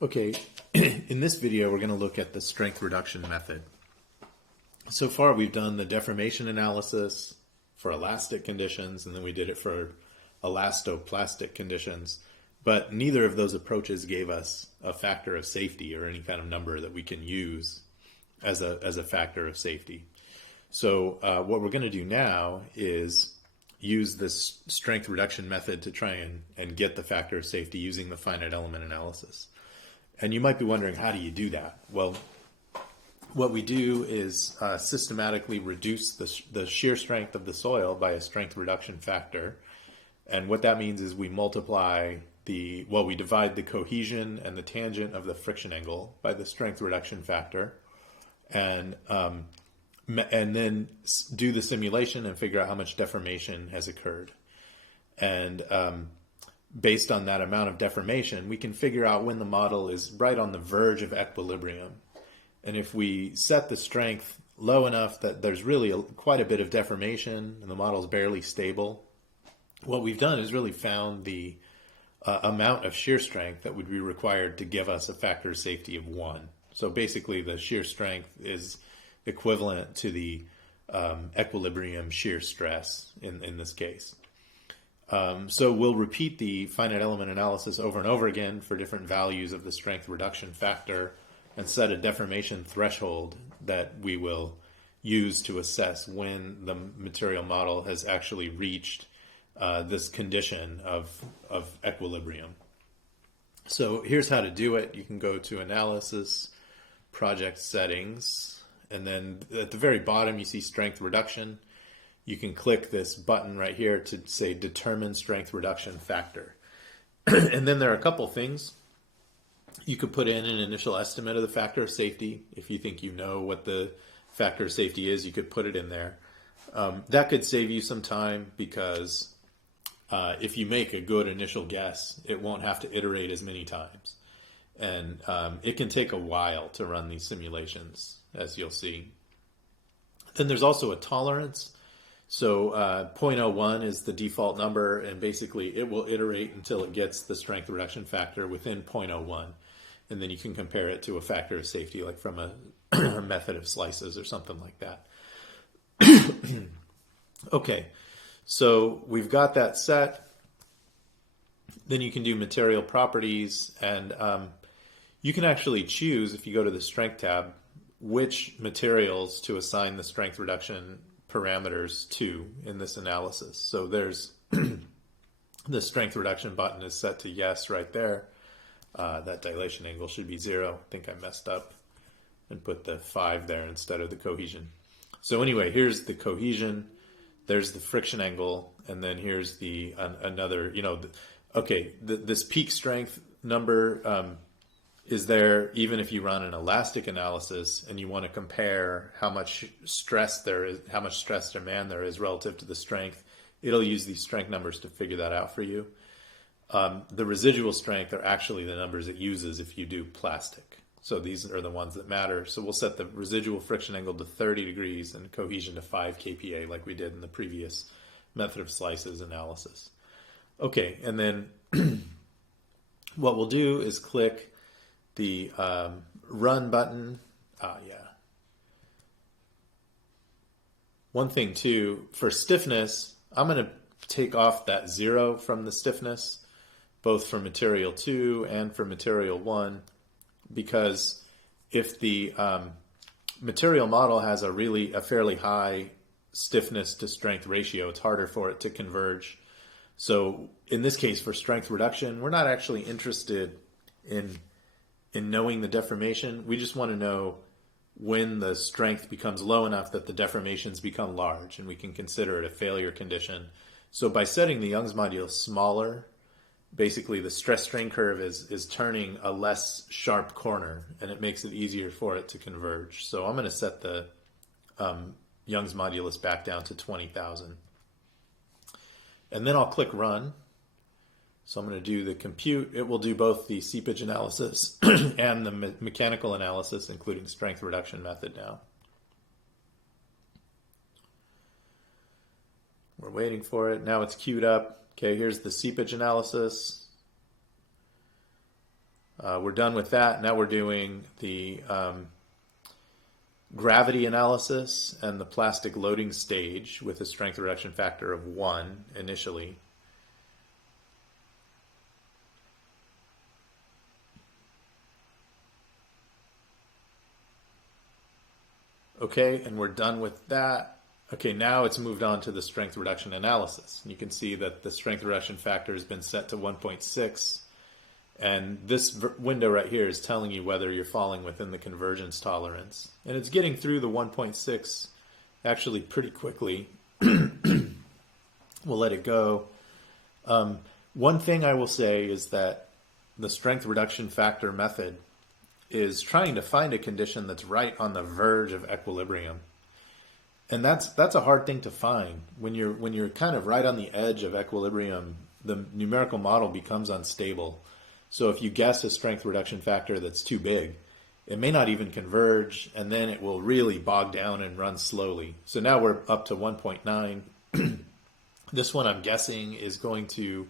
Okay, in this video we're going to look at the strength reduction method. So far we've done the deformation analysis for elastic conditions, and then we did it for elastoplastic conditions, but neither of those approaches gave us a factor of safety or any kind of number that we can use as a factor of safety. So what we're going to do now is use this strength reduction method to try and get the factor of safety using the finite element analysis. And you might be wondering, how do you do that? Well, what we do is systematically reduce the shear strength of the soil by a strength reduction factor. And what that means is we we divide the cohesion and the tangent of the friction angle by the strength reduction factor, and then do the simulation and figure out how much deformation has occurred. And based on that amount of deformation, we can figure out when the model is right on the verge of equilibrium. And if we set the strength low enough that there's really quite a bit of deformation and the model is barely stable, what we've done is really found the amount of shear strength that would be required to give us a factor of safety of 1. So basically the shear strength is equivalent to the equilibrium shear stress in this case. So we'll repeat the finite element analysis over and over again for different values of the strength reduction factor and set a deformation threshold that we will use to assess when the material model has actually reached this condition of equilibrium. So here's how to do it. You can go to Analysis, Project Settings, and then at the very bottom you see Strength Reduction. You can click this button right here to say Determine Strength Reduction Factor. And then there are a couple things. You could put in an initial estimate of the factor of safety. If you think you know what the factor of safety is, you could put it in there. That could save you some time because if you make a good initial guess, it won't have to iterate as many times. And it can take a while to run these simulations, as you'll see. Then there's also a tolerance. So 0.01 is the default number, and basically it will iterate until it gets the strength reduction factor within 0.01. And then you can compare it to a factor of safety, like from a method of slices or something like that. Okay, so we've got that set. Then you can do material properties, and you can actually choose, if you go to the strength tab, which materials to assign the strength reduction parameters to in this analysis. So there's the strength reduction button is set to yes right there. That dilation angle should be 0. I think I messed up and put the 5 there instead of the cohesion. So anyway, here's the cohesion, there's the friction angle, and then here's the another, this peak strength number is there even if you run an elastic analysis and you want to compare how much stress there is, how much stress demand there is relative to the strength. It'll use these strength numbers to figure that out for you. The residual strength are actually the numbers it uses if you do plastic. So these are the ones that matter. So we'll set the residual friction angle to 30 degrees and cohesion to 5 kPa like we did in the previous method of slices analysis. Okay, and then what we'll do is click the run button. One thing too, for stiffness, I'm going to take off that 0 from the stiffness, both for material 2 and for material 1, because if the material model has a fairly high stiffness to strength ratio, it's harder for it to converge. So in this case, for strength reduction, we're not actually interested in knowing the deformation. We just want to know when the strength becomes low enough that the deformations become large, and we can consider it a failure condition. So by setting the Young's modulus smaller, basically the stress strain curve is turning a less sharp corner, and it makes it easier for it to converge. So I'm going to set the Young's modulus back down to 20,000. And then I'll click run. So I'm going to do the compute. It will do both the seepage analysis and the mechanical analysis, including strength reduction method now. We're waiting for it. Now it's queued up. Okay, here's the seepage analysis. We're done with that. Now we're doing the gravity analysis and the plastic loading stage with a strength reduction factor of 1 initially. Okay, and we're done with that. Okay, now it's moved on to the strength reduction analysis. You can see that the strength reduction factor has been set to 1.6. And this window right here is telling you whether you're falling within the convergence tolerance. And it's getting through the 1.6 actually pretty quickly. We'll let it go. One thing I will say is that the strength reduction factor method is trying to find a condition that's right on the verge of equilibrium. And that's a hard thing to find. When you're kind of right on the edge of equilibrium, the numerical model becomes unstable. So if you guess a strength reduction factor that's too big, it may not even converge, and then it will really bog down and run slowly. So now we're up to 1.9. This one I'm guessing is going to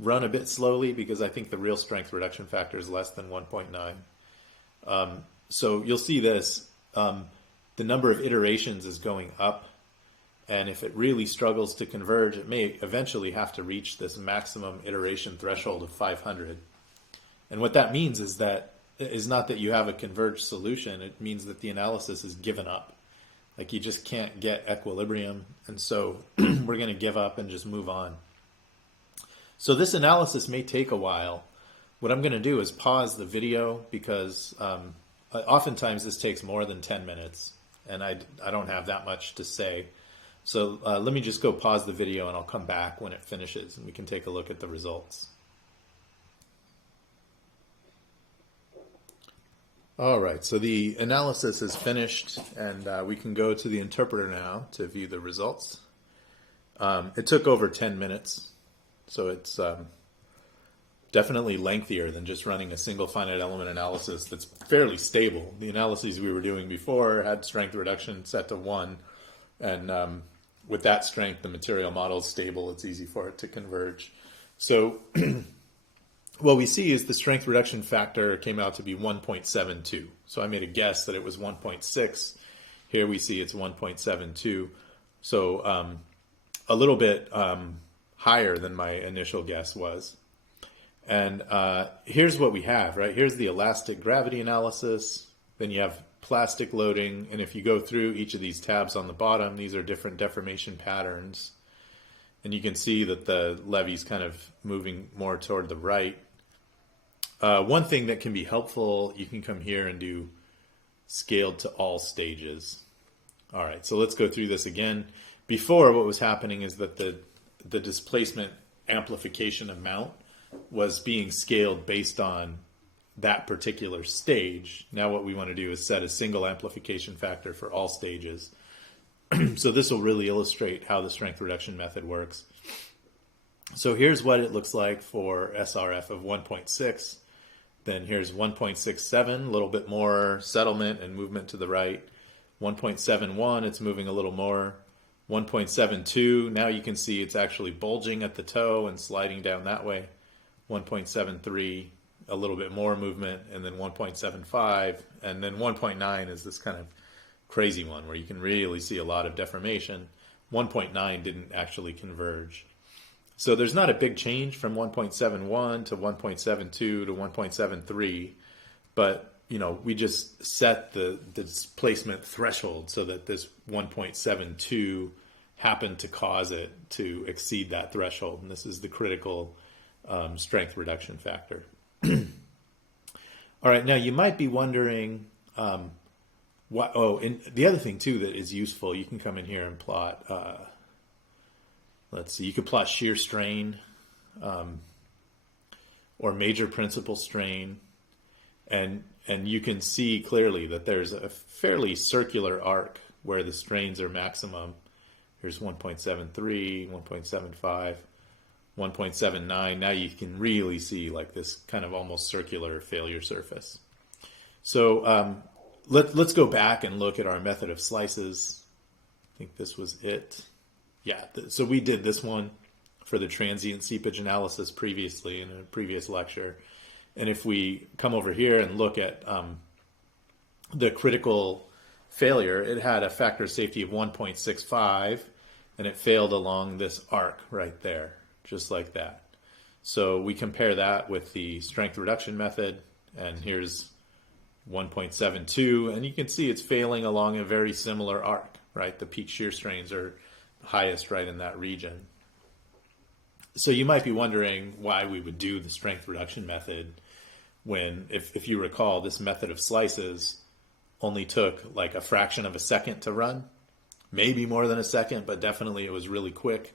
run a bit slowly because I think the real strength reduction factor is less than 1.9. So you'll see this. The number of iterations is going up, and if it really struggles to converge, it may eventually have to reach this maximum iteration threshold of 500. And what that means is not that you have a converged solution. It means that the analysis is given up. Like you just can't get equilibrium, and so we're going to give up and just move on. So this analysis may take a while. What I'm going to do is pause the video because oftentimes this takes more than 10 minutes, and I don't have that much to say. So let me just go pause the video, and I'll come back when it finishes, and we can take a look at the results. All right, so the analysis is finished, and we can go to the interpreter now to view the results. It took over 10 minutes, so it's definitely lengthier than just running a single finite element analysis that's fairly stable. The analyses we were doing before had strength reduction set to 1, and with that strength, the material model is stable. It's easy for it to converge. So what we see is the strength reduction factor came out to be 1.72. So I made a guess that it was 1.6. Here we see it's 1.72. So a little bit higher than my initial guess was. And here's what we have, right? Here's the elastic gravity analysis. Then you have plastic loading. And if you go through each of these tabs on the bottom, these are different deformation patterns. And you can see that the levee's kind of moving more toward the right. One thing that can be helpful, you can come here and do scaled to all stages. All right, so let's go through this again. Before, what was happening is that the displacement amplification amount was being scaled based on that particular stage. Now what we want to do is set a single amplification factor for all stages. So this will really illustrate how the strength reduction method works. So here's what it looks like for SRF of 1.6. Then here's 1.67, a little bit more settlement and movement to the right. 1.71, it's moving a little more. 1.72, now you can see it's actually bulging at the toe and sliding down that way. 1.73, a little bit more movement, and then 1.75, and then 1.9 is this kind of crazy one where you can really see a lot of deformation. 1.9 didn't actually converge. So there's not a big change from 1.71 to 1.72 to 1.73, but we just set the displacement threshold so that this 1.72 happened to cause it to exceed that threshold, and this is the critical strength reduction factor. All right, now you might be wondering, and the other thing too that is useful, you can come in here and plot, let's see, you could plot shear strain or major principal strain, and you can see clearly that there's a fairly circular arc where the strains are maximum. Here's 1.73, 1.75, 1.79. Now you can really see like this kind of almost circular failure surface. So let's go back and look at our method of slices. I think this was it. Yeah, so we did this one for the transient seepage analysis previously in a previous lecture. And if we come over here and look at the critical failure, it had a factor of safety of 1.65, and it failed along this arc right there, just like that. So we compare that with the strength reduction method, and here's 1.72, and you can see it's failing along a very similar arc, right? The peak shear strains are highest right in that region. So you might be wondering why we would do the strength reduction method when, if you recall, this method of slices only took like a fraction of a second to run, maybe more than a second, but definitely it was really quick.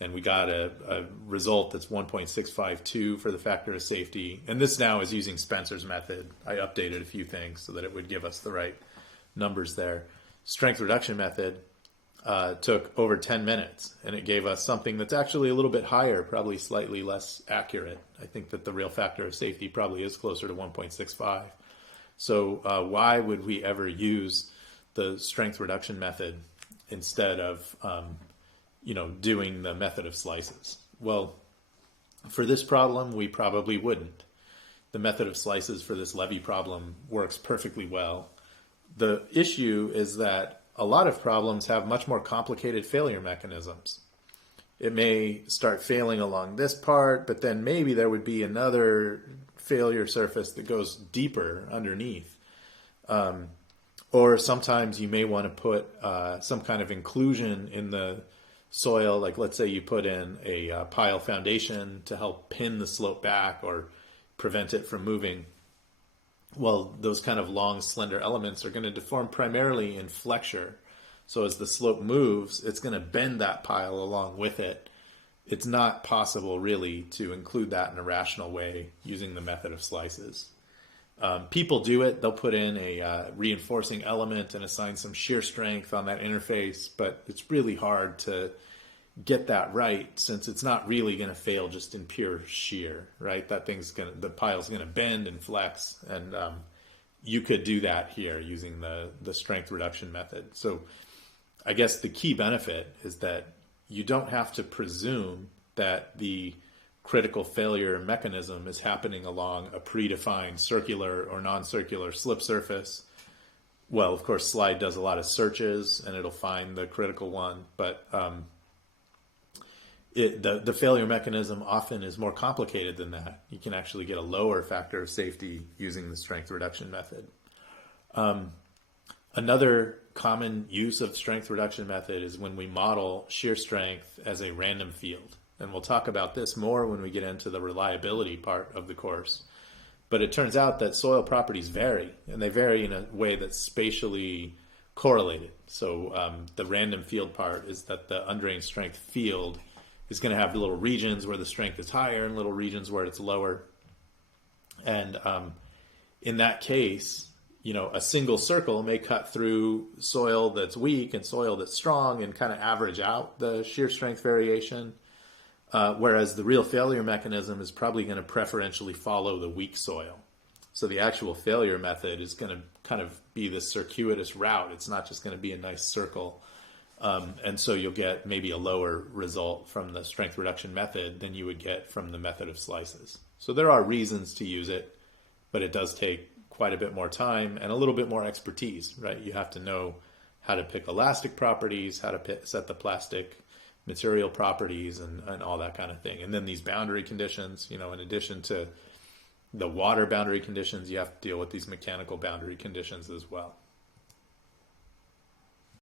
And we got a result that's 1.652 for the factor of safety. And this now is using Spencer's method. I updated a few things so that it would give us the right numbers there. Strength reduction method took over 10 minutes, and it gave us something that's actually a little bit higher, probably slightly less accurate. I think that the real factor of safety probably is closer to 1.65. So why would we ever use the strength reduction method instead of doing the method of slices? Well, for this problem, we probably wouldn't. The method of slices for this levee problem works perfectly well. The issue is that a lot of problems have much more complicated failure mechanisms. It may start failing along this part, but then maybe there would be another failure surface that goes deeper underneath. Or sometimes you may want to put some kind of inclusion in the soil, like let's say you put in a pile foundation to help pin the slope back or prevent it from moving. Well, those kind of long, slender elements are going to deform primarily in flexure. So as the slope moves, it's going to bend that pile along with it. It's not possible really to include that in a rational way using the method of slices. People do it. They'll put in a reinforcing element and assign some shear strength on that interface, but it's really hard to get that right since it's not really going to fail just in pure shear, right? The pile's going to bend and flex, and you could do that here using the strength reduction method. So I guess the key benefit is that you don't have to presume that the critical failure mechanism is happening along a predefined circular or non-circular slip surface. Well, of course, Slide does a lot of searches and it'll find the critical one, but the failure mechanism often is more complicated than that. You can actually get a lower factor of safety using the strength reduction method. Another common use of strength reduction method is when we model shear strength as a random field. And we'll talk about this more when we get into the reliability part of the course. But it turns out that soil properties vary, and they vary in a way that's spatially correlated. So the random field part is that the undrained strength field is going to have little regions where the strength is higher and little regions where it's lower. And in that case, a single circle may cut through soil that's weak and soil that's strong and kind of average out the shear strength variation. Whereas the real failure mechanism is probably going to preferentially follow the weak soil. So the actual failure method is going to kind of be this circuitous route. It's not just going to be a nice circle. And so you'll get maybe a lower result from the strength reduction method than you would get from the method of slices. So there are reasons to use it, but it does take quite a bit more time and a little bit more expertise, right? You have to know how to pick elastic properties, how to set the plastic material properties and all that kind of thing. And then these boundary conditions, in addition to the water boundary conditions, you have to deal with these mechanical boundary conditions as well.